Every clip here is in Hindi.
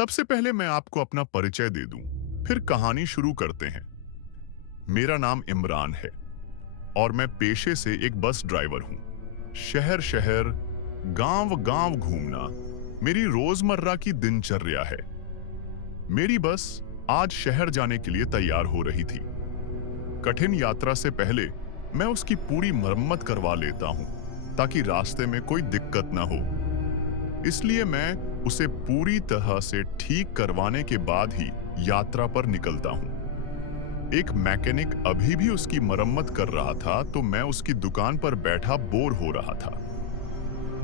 सबसे पहले मैं आपको अपना परिचय दे दूं, फिर कहानी शुरू करते हैं। मेरा नाम इमरान है और मैं पेशे से एक बस ड्राइवर हूं। शहर शहर, गांव गांव घूमना मेरी रोजमर्रा की दिनचर्या है। मेरी बस आज शहर जाने के लिए तैयार हो रही थी। कठिन यात्रा से पहले मैं उसकी पूरी मरम्मत करवा लेता हूं ताकि रास्ते में कोई दिक्कत ना हो। इसलिए मैं उसे पूरी तरह से ठीक करवाने के बाद ही यात्रा पर निकलता हूं। एक मैकेनिक अभी भी उसकी मरम्मत कर रहा था तो मैं उसकी दुकान पर बैठा बोर हो रहा था।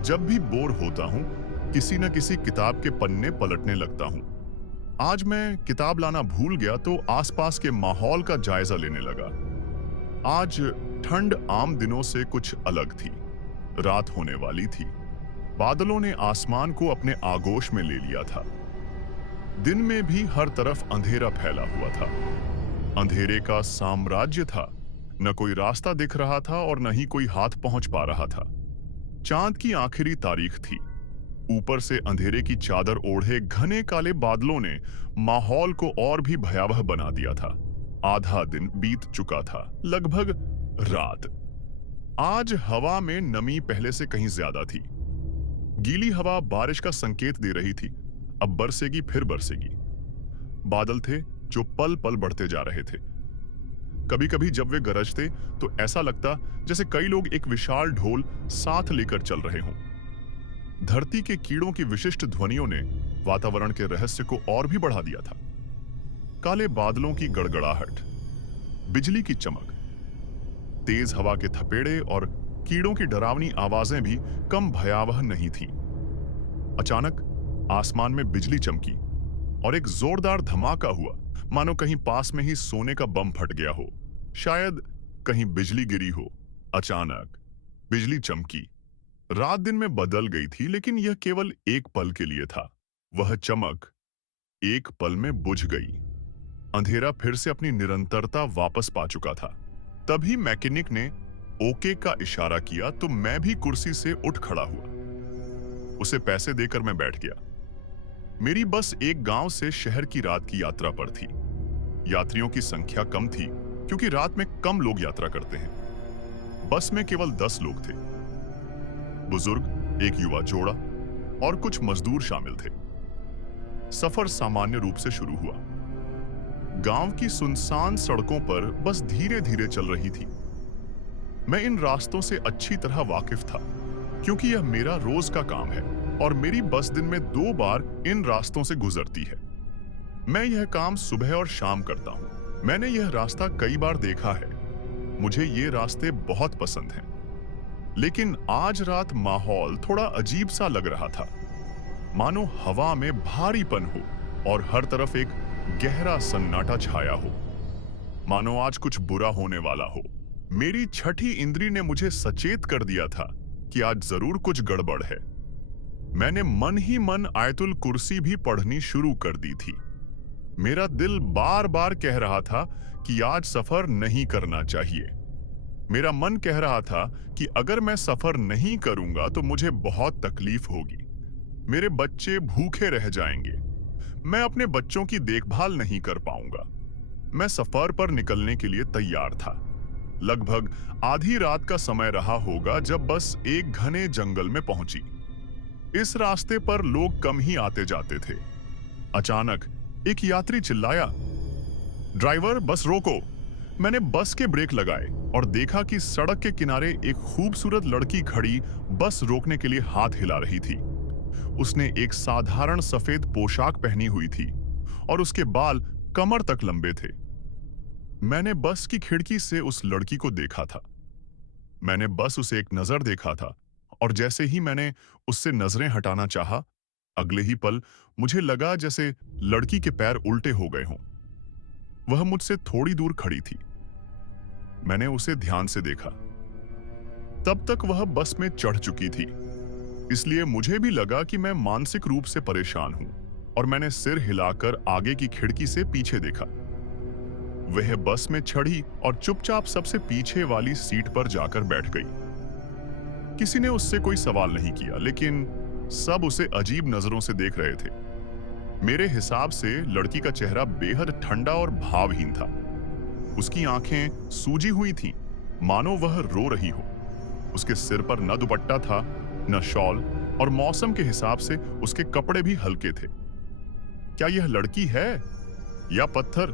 जब भी बोर होता हूं, किसी न किसी किताब के पन्ने पलटने लगता हूं। आज मैं किताब लाना भूल गया तो आसपास के माहौल का जायजा लेने लगा। आज ठंड आम दिनों से कुछ अलग थी। रात होने वाली थी। बादलों ने आसमान को अपने आगोश में ले लिया था। दिन में भी हर तरफ अंधेरा फैला हुआ था। अंधेरे का साम्राज्य था। न कोई रास्ता दिख रहा था और न ही कोई हाथ पहुंच पा रहा था। चांद की आखिरी तारीख थी। ऊपर से अंधेरे की चादर ओढ़े घने काले बादलों ने माहौल को और भी भयावह बना दिया था। आधा दिन बीत चुका था, लगभग रात। आज हवा में नमी पहले से कहीं ज्यादा थी। गीली हवा बारिश का संकेत दे रही थी। अब बरसेगी फिर बरसेगी। बादल थे जो पल पल बढ़ते जा रहे थे। कभी कभी जब वे गरजते तो ऐसा लगता जैसे कई लोग एक विशाल ढोल साथ लेकर चल रहे हों। धरती के कीड़ों की विशिष्ट ध्वनियों ने वातावरण के रहस्य को और भी बढ़ा दिया था। काले बादलों की गड़गड़ाहट, बिजली की चमक, तेज हवा के थपेड़े और कीड़ों की डरावनी आवाजें भी कम भयावह नहीं थीं। अचानक आसमान में बिजली चमकी और एक जोरदार धमाका हुआ, मानो कहीं पास में ही सोने का बम फट गया हो। शायद कहीं बिजली गिरी हो। अचानक बिजली चमकी। रात दिन में बदल गई थी, लेकिन यह केवल एक पल के लिए था। वह चमक एक पल में बुझ गई। अंधेरा फिर से अपनी निरंतरता वापस पा चुका था। तभी मैकेनिक ने ओके का इशारा किया तो मैं भी कुर्सी से उठ खड़ा हुआ। उसे पैसे देकर मैं बैठ गया। मेरी बस एक गांव से शहर की रात की यात्रा पर थी। यात्रियों की संख्या कम थी क्योंकि रात में कम लोग यात्रा करते हैं। बस में केवल 10 लोग थे। बुजुर्ग, एक युवा जोड़ा और कुछ मजदूर शामिल थे। सफर सामान्य रूप से शुरू हुआ। गांव की सुनसान सड़कों पर बस धीरे धीरे चल रही थी। मैं इन रास्तों से अच्छी तरह वाकिफ था क्योंकि यह मेरा रोज का काम है और मेरी बस दिन में 2 बार इन रास्तों से गुजरती है। मैं यह काम सुबह और शाम करता हूं। मैंने यह रास्ता कई बार देखा है। मुझे ये रास्ते बहुत पसंद हैं। लेकिन आज रात माहौल थोड़ा अजीब सा लग रहा था, मानो हवा में भारीपन हो और हर तरफ एक गहरा सन्नाटा छाया हो, मानो आज कुछ बुरा होने वाला हो। मेरी छठी इंद्री ने मुझे सचेत कर दिया था कि आज जरूर कुछ गड़बड़ है। मैंने मन ही मन आयतुल कुर्सी भी पढ़नी शुरू कर दी थी। मेरा दिल बार बार कह रहा था कि आज सफर नहीं करना चाहिए। मेरा मन कह रहा था कि अगर मैं सफर नहीं करूंगा तो मुझे बहुत तकलीफ होगी। मेरे बच्चे भूखे रह जाएंगे। मैं अपने बच्चों की देखभाल नहीं कर पाऊंगा। मैं सफर पर निकलने के लिए तैयार था। लगभग आधी रात का समय रहा होगा जब बस एक घने जंगल में पहुंची। इस रास्ते पर लोग कम ही आते जाते थे। अचानक एक यात्री चिल्लाया, ड्राइवर, बस रोको। मैंने बस के ब्रेक लगाए और देखा कि सड़क के किनारे एक खूबसूरत लड़की खड़ी बस रोकने के लिए हाथ हिला रही थी। उसने एक साधारण सफेद पोशाक पहनी हुई थी और उसके बाल कमर तक लंबे थे। मैंने बस की खिड़की से उस लड़की को देखा था। मैंने बस उसे एक नजर देखा था और जैसे ही मैंने उससे नजरें हटाना चाहा, अगले ही पल मुझे लगा जैसे लड़की के पैर उल्टे हो गए हों। वह मुझसे थोड़ी दूर खड़ी थी। मैंने उसे ध्यान से देखा। तब तक वह बस में चढ़ चुकी थी, इसलिए मुझे भी लगा कि मैं मानसिक रूप से परेशान हूं और मैंने सिर हिलाकर आगे की खिड़की से पीछे देखा। वह बस में चढ़ी और चुपचाप सबसे पीछे वाली सीट पर जाकर बैठ गई। किसी ने उससे कोई सवाल नहीं किया, लेकिन सब उसे अजीब नजरों से देख रहे थे। मेरे हिसाब से लड़की का चेहरा बेहद ठंडा और भावहीन था। उसकी आंखें सूजी हुई थीं, मानो वह रो रही हो। उसके सिर पर न दुपट्टा था, न शॉल, और मौसम के हिसाब से उसके कपड़े भी हल्के थे। क्या यह लड़की है या पत्थर?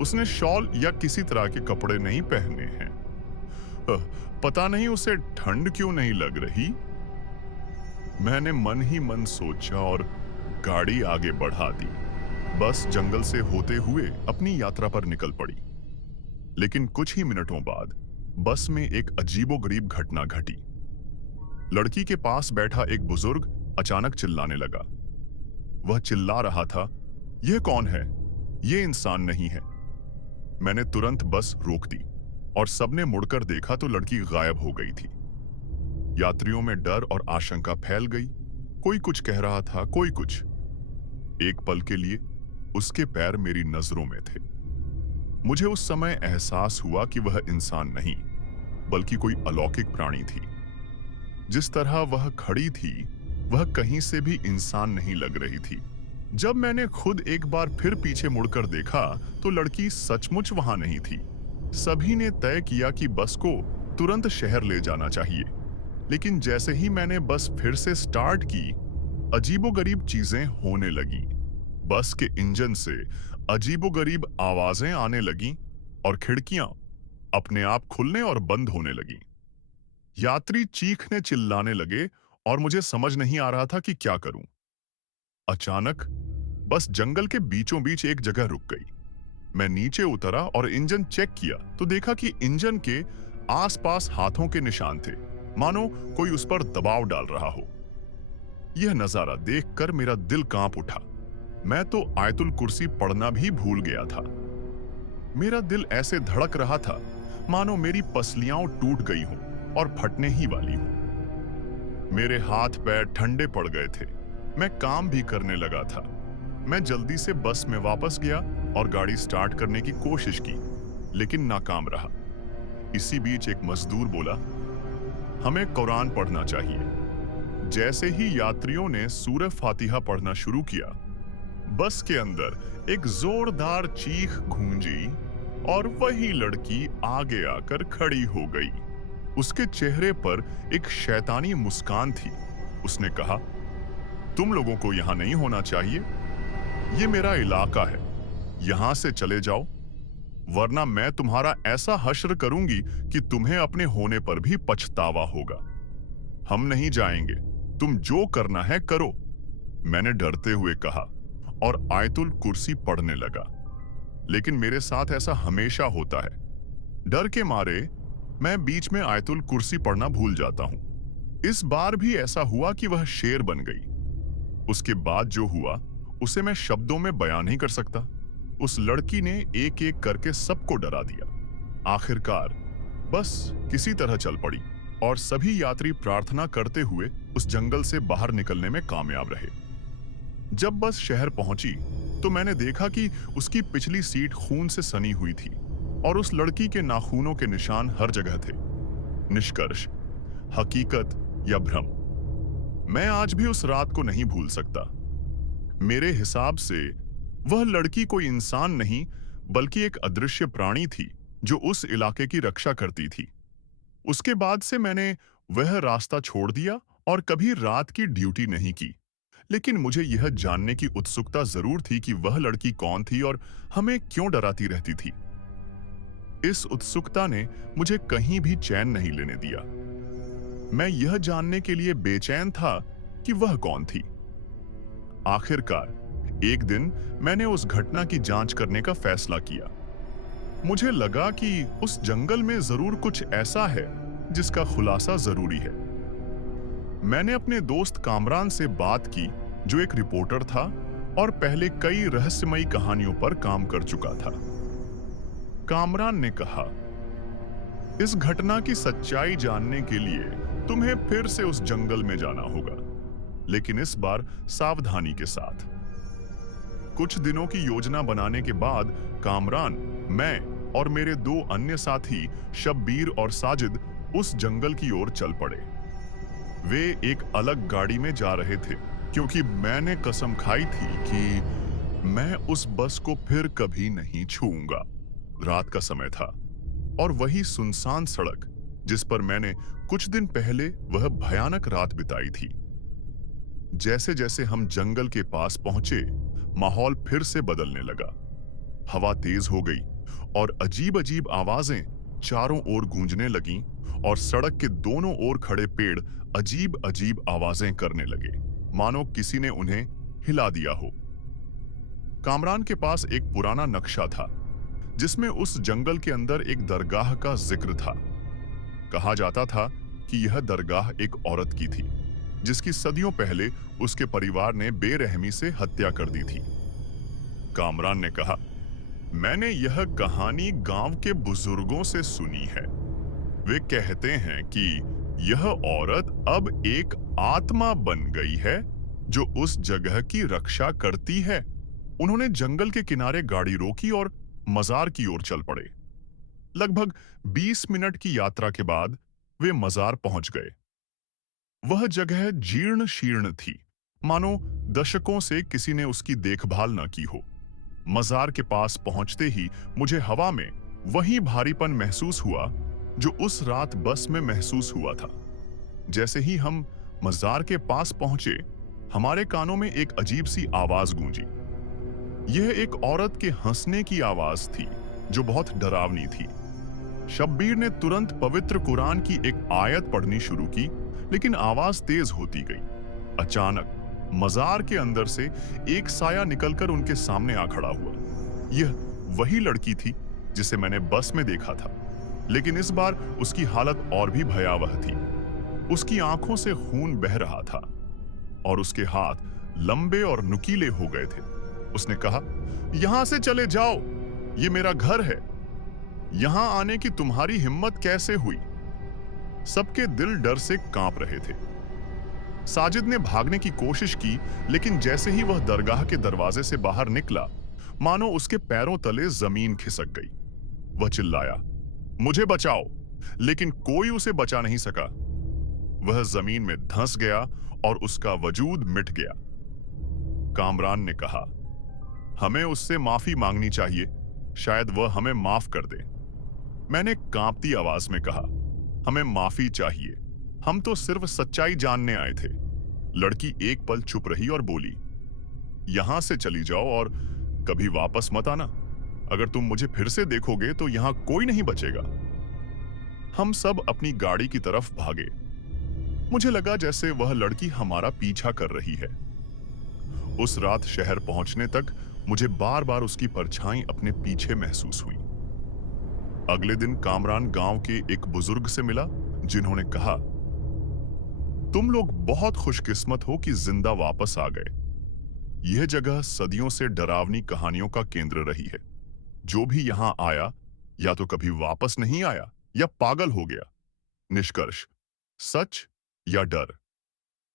उसने शॉल या किसी तरह के कपड़े नहीं पहने हैं। पता नहीं उसे ठंड क्यों नहीं लग रही। मैंने मन ही मन सोचा और गाड़ी आगे बढ़ा दी। बस जंगल से होते हुए अपनी यात्रा पर निकल पड़ी। लेकिन कुछ ही मिनटों बाद बस में एक अजीबोगरीब घटना घटी। लड़की के पास बैठा एक बुजुर्ग अचानक चिल्लाने लगा। वह चिल्ला रहा था, यह कौन है? यह इंसान नहीं है। मैंने तुरंत बस रोक दी और सबने मुड़कर देखा तो लड़की गायब हो गई थी। यात्रियों में डर और आशंका फैल गई। कोई कुछ कह रहा था, कोई कुछ। एक पल के लिए उसके पैर मेरी नजरों में थे। मुझे उस समय एहसास हुआ कि वह इंसान नहीं, बल्कि कोई अलौकिक प्राणी थी। जिस तरह वह खड़ी थी, वह कहीं से भी इंसान नहीं लग रही थी। जब मैंने खुद एक बार फिर पीछे मुड़कर देखा तो लड़की सचमुच वहां नहीं थी। सभी ने तय किया कि बस को तुरंत शहर ले जाना चाहिए। लेकिन जैसे ही मैंने बस फिर से स्टार्ट की, अजीबोगरीब चीजें होने लगी। बस के इंजन से अजीबोगरीब आवाजें आने लगीं और खिड़कियां अपने आप खुलने और बंद होने लगीं। यात्री चीखने चिल्लाने लगे और मुझे समझ नहीं आ रहा था कि क्या करूं। अचानक बस जंगल के बीचों बीच एक जगह रुक गई। मैं नीचे उतरा और इंजन चेक किया तो देखा कि इंजन के आसपास हाथों के निशान थे, मानो कोई उस पर दबाव डाल रहा हो। यह नजारा देखकर मेरा दिल कांप उठा। मैं तो आयतुल कुर्सी पढ़ना भी भूल गया था। मेरा दिल ऐसे धड़क रहा था मानो मेरी पसलियां टूट गई हों और फटने ही वाली हूं। मेरे हाथ पैर ठंडे पड़ गए थे। मैं काम भी करने लगा था। मैं जल्दी से बस में वापस गया और गाड़ी स्टार्ट करने की कोशिश की, लेकिन नाकाम रहा। इसी बीच एक मजदूर बोला, हमें कुरान पढ़ना चाहिए। जैसे ही यात्रियों ने सूरह फातिहा पढ़ना शुरू किया, बस के अंदर एक जोरदार चीख गूंजी और वही लड़की आगे आकर खड़ी हो गई। उसके चेहरे पर एक शैतानी मुस्कान थी। उसने कहा, तुम लोगों को यहां नहीं होना चाहिए। ये मेरा इलाका है, यहां से चले जाओ, वरना मैं तुम्हारा ऐसा हश्र करूंगी कि तुम्हें अपने होने पर भी पछतावा होगा। हम नहीं जाएंगे, तुम जो करना है करो, मैंने डरते हुए कहा और आयतुल कुर्सी पढ़ने लगा। लेकिन मेरे साथ ऐसा हमेशा होता है। डर के मारे मैं बीच में आयतुल कुर्सी पढ़ना भूल जाता हूं। इस बार भी ऐसा हुआ कि वह शेर बन गई। उसके बाद जो हुआ उसे मैं शब्दों में बयान नहीं कर सकता। उस लड़की ने एक एक करके सबको डरा दिया। आखिरकार बस किसी तरह चल पड़ी और सभी यात्री प्रार्थना करते हुए उस जंगल से बाहर निकलने में कामयाब रहे। जब बस शहर पहुंची तो मैंने देखा कि उसकी पिछली सीट खून से सनी हुई थी और उस लड़की के नाखूनों के निशान हर जगह थे। निष्कर्ष, हकीकत या भ्रम, मैं आज भी उस रात को नहीं भूल सकता। मेरे हिसाब से वह लड़की कोई इंसान नहीं, बल्कि एक अदृश्य प्राणी थी जो उस इलाके की रक्षा करती थी। उसके बाद से मैंने वह रास्ता छोड़ दिया और कभी रात की ड्यूटी नहीं की। लेकिन मुझे यह जानने की उत्सुकता जरूर थी कि वह लड़की कौन थी और हमें क्यों डराती रहती थी। इस उत्सुकता ने मुझे कहीं भी चैन नहीं लेने दिया। मैं यह जानने के लिए बेचैन था कि वह कौन थी। आखिरकार एक दिन मैंने उस घटना की जांच करने का फैसला किया। मुझे लगा कि उस जंगल में जरूर कुछ ऐसा है जिसका खुलासा जरूरी है। मैंने अपने दोस्त कामरान से बात की, जो एक रिपोर्टर था और पहले कई रहस्यमयी कहानियों पर काम कर चुका था। कामरान ने कहा, इस घटना की सच्चाई जानने के लिए तुम्हें फिर से उस जंगल में जाना होगा, लेकिन इस बार सावधानी के साथ। कुछ दिनों की योजना बनाने के बाद कामरान, मैं और मेरे 2 अन्य साथी शब्बीर और साजिद उस जंगल की ओर चल पड़े। वे एक अलग गाड़ी में जा रहे थे, क्योंकि मैंने कसम खाई थी कि मैं उस बस को फिर कभी नहीं छूऊंगा। रात का समय था और वही सुनसान सड़क जिस पर मैंने कुछ दिन पहले वह भयानक रात बिताई थी। जैसे जैसे हम जंगल के पास पहुंचे, माहौल फिर से बदलने लगा। हवा तेज हो गई और अजीब अजीब आवाजें चारों ओर गूंजने लगीं और सड़क के दोनों ओर खड़े पेड़ अजीब अजीब आवाजें करने लगे, मानो किसी ने उन्हें हिला दिया हो। कामरान के पास एक पुराना नक्शा था जिसमें उस जंगल के अंदर एक दरगाह का जिक्र था। कहा जाता था कि यह दरगाह एक औरत की थी जिसकी सदियों पहले उसके परिवार ने बेरहमी से हत्या कर दी थी। कामरान ने कहा, मैंने यह कहानी गांव के बुजुर्गों से सुनी है। वे कहते हैं कि यह औरत अब एक आत्मा बन गई है जो उस जगह की रक्षा करती है। उन्होंने जंगल के किनारे गाड़ी रोकी और मजार की ओर चल पड़े। लगभग 20 मिनट की यात्रा के बाद वे मजार पहुंच गए। वह जगह जीर्ण शीर्ण थी, मानो दशकों से किसी ने उसकी देखभाल न की हो। मजार के पास पहुंचते ही मुझे हवा में वही भारीपन महसूस हुआ जो उस रात बस में महसूस हुआ था। जैसे ही हम मजार के पास पहुंचे, हमारे कानों में एक अजीब सी आवाज गूंजी। यह एक औरत के हंसने की आवाज थी जो बहुत डरावनी थी। शब्बीर ने तुरंत पवित्र कुरान की एक आयत पढ़नी शुरू की, लेकिन आवाज तेज होती गई। अचानक मजार के अंदर से एक साया निकलकर उनके सामने आ खड़ा हुआ। यह वही लड़की थी जिसे मैंने बस में देखा था, लेकिन इस बार उसकी हालत और भी भयावह थी। उसकी आंखों से खून बह रहा था और उसके हाथ लंबे और नुकीले हो गए थे। उसने कहा, यहां से चले जाओ, ये मेरा घर है। यहां आने की तुम्हारी हिम्मत कैसे हुई? सबके दिल डर से कांप रहे थे। साजिद ने भागने की कोशिश की, लेकिन जैसे ही वह दरगाह के दरवाजे से बाहर निकला, मानो उसके पैरों तले जमीन खिसक गई। वह चिल्लाया, मुझे बचाओ, लेकिन कोई उसे बचा नहीं सका। वह जमीन में धंस गया और उसका वजूद मिट गया। कामरान ने कहा, हमें उससे माफी मांगनी चाहिए, शायद वह हमें माफ कर दे। मैंने कांपती आवाज में कहा, हमें माफी चाहिए, हम तो सिर्फ सच्चाई जानने आए थे। लड़की एक पल चुप रही और बोली, यहां से चली जाओ और कभी वापस मत आना। अगर तुम मुझे फिर से देखोगे तो यहां कोई नहीं बचेगा। हम सब अपनी गाड़ी की तरफ भागे। मुझे लगा जैसे वह लड़की हमारा पीछा कर रही है। उस रात शहर पहुंचने तक मुझे बार बार उसकी परछाई अपने पीछे महसूस हुई। अगले दिन कामरान गांव के एक बुजुर्ग से मिला, जिन्होंने कहा, तुम लोग बहुत खुशकिस्मत हो कि जिंदा वापस आ गए। यह जगह सदियों से डरावनी कहानियों का केंद्र रही है। जो भी यहां आया या तो कभी वापस नहीं आया या पागल हो गया। निष्कर्ष, सच या डर।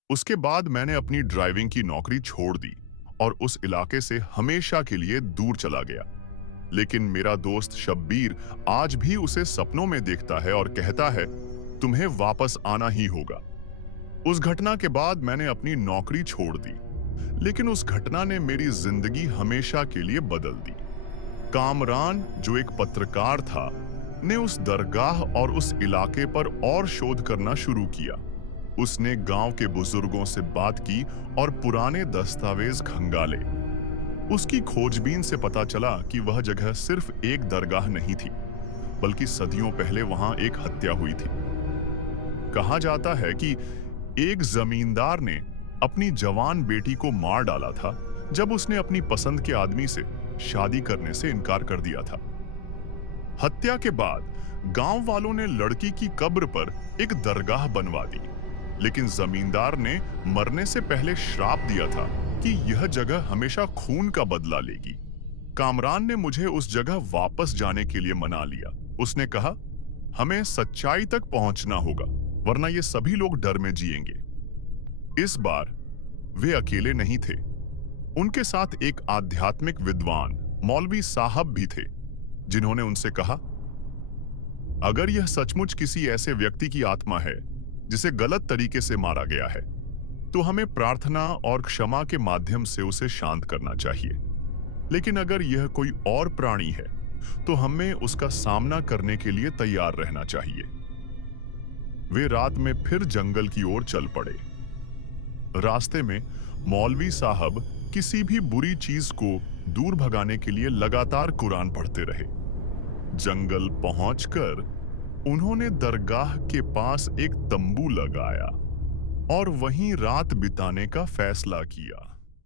उसके बाद मैंने अपनी ड्राइविंग की नौकरी छोड़ दी और उस इलाके से हमेशा के लिए दूर चला गया। लेकिन मेरा दोस्त शब्बीर आज भी उसे सपनों में देखता है और कहता है, तुम्हें वापस आना ही होगा। उस घटना के बाद मैंने अपनी नौकरी छोड़ दी, लेकिन उस घटना ने मेरी जिंदगी हमेशा के लिए बदल दी। कामरान, जो एक पत्रकार था, ने उस दरगाह और उस इलाके पर और शोध करना शुरू किया। उसने गांव के बुजुर्गों से बात की और पुराने दस्तावेज खंगाले। उसकी खोजबीन से पता चला कि वह जगह सिर्फ एक दरगाह नहीं थी, बल्कि सदियों पहले वहां एक हत्या हुई थी। कहा जाता है कि एक जमींदार ने अपनी जवान बेटी को मार डाला था जब उसने अपनी पसंद के आदमी से शादी करने से इनकार कर दिया था। हत्या के बाद गांव वालों ने लड़की की कब्र पर एक दरगाह बनवा दी, लेकिन जमींदार ने मरने से पहले श्राप दिया था कि यह जगह हमेशा खून का बदला लेगी। कामरान ने मुझे उस जगह वापस जाने के लिए मना लिया। उसने कहा, हमें सच्चाई तक पहुंचना होगा, वरना ये सभी लोग डर में जिएंगे। इस बार वे अकेले नहीं थे। उनके साथ एक आध्यात्मिक विद्वान मौलवी साहब भी थे, जिन्होंने उनसे कहा, अगर यह सचमुच किसी ऐसे व्यक्ति की आत्मा है जिसे गलत तरीके से मारा गया है, तो हमें प्रार्थना और क्षमा के माध्यम से उसे शांत करना चाहिए। लेकिन अगर यह कोई और प्राणी है, तो हमें उसका सामना करने के लिए तैयार रहना चाहिए। वे रात में फिर जंगल की ओर चल पड़े। रास्ते में मौलवी साहब किसी भी बुरी चीज को दूर भगाने के लिए लगातार कुरान पढ़ते रहे। जंगल पहुंचकर उन्होंने दरगाह के पास एक तंबू लगाया और वहीं रात बिताने का फैसला किया।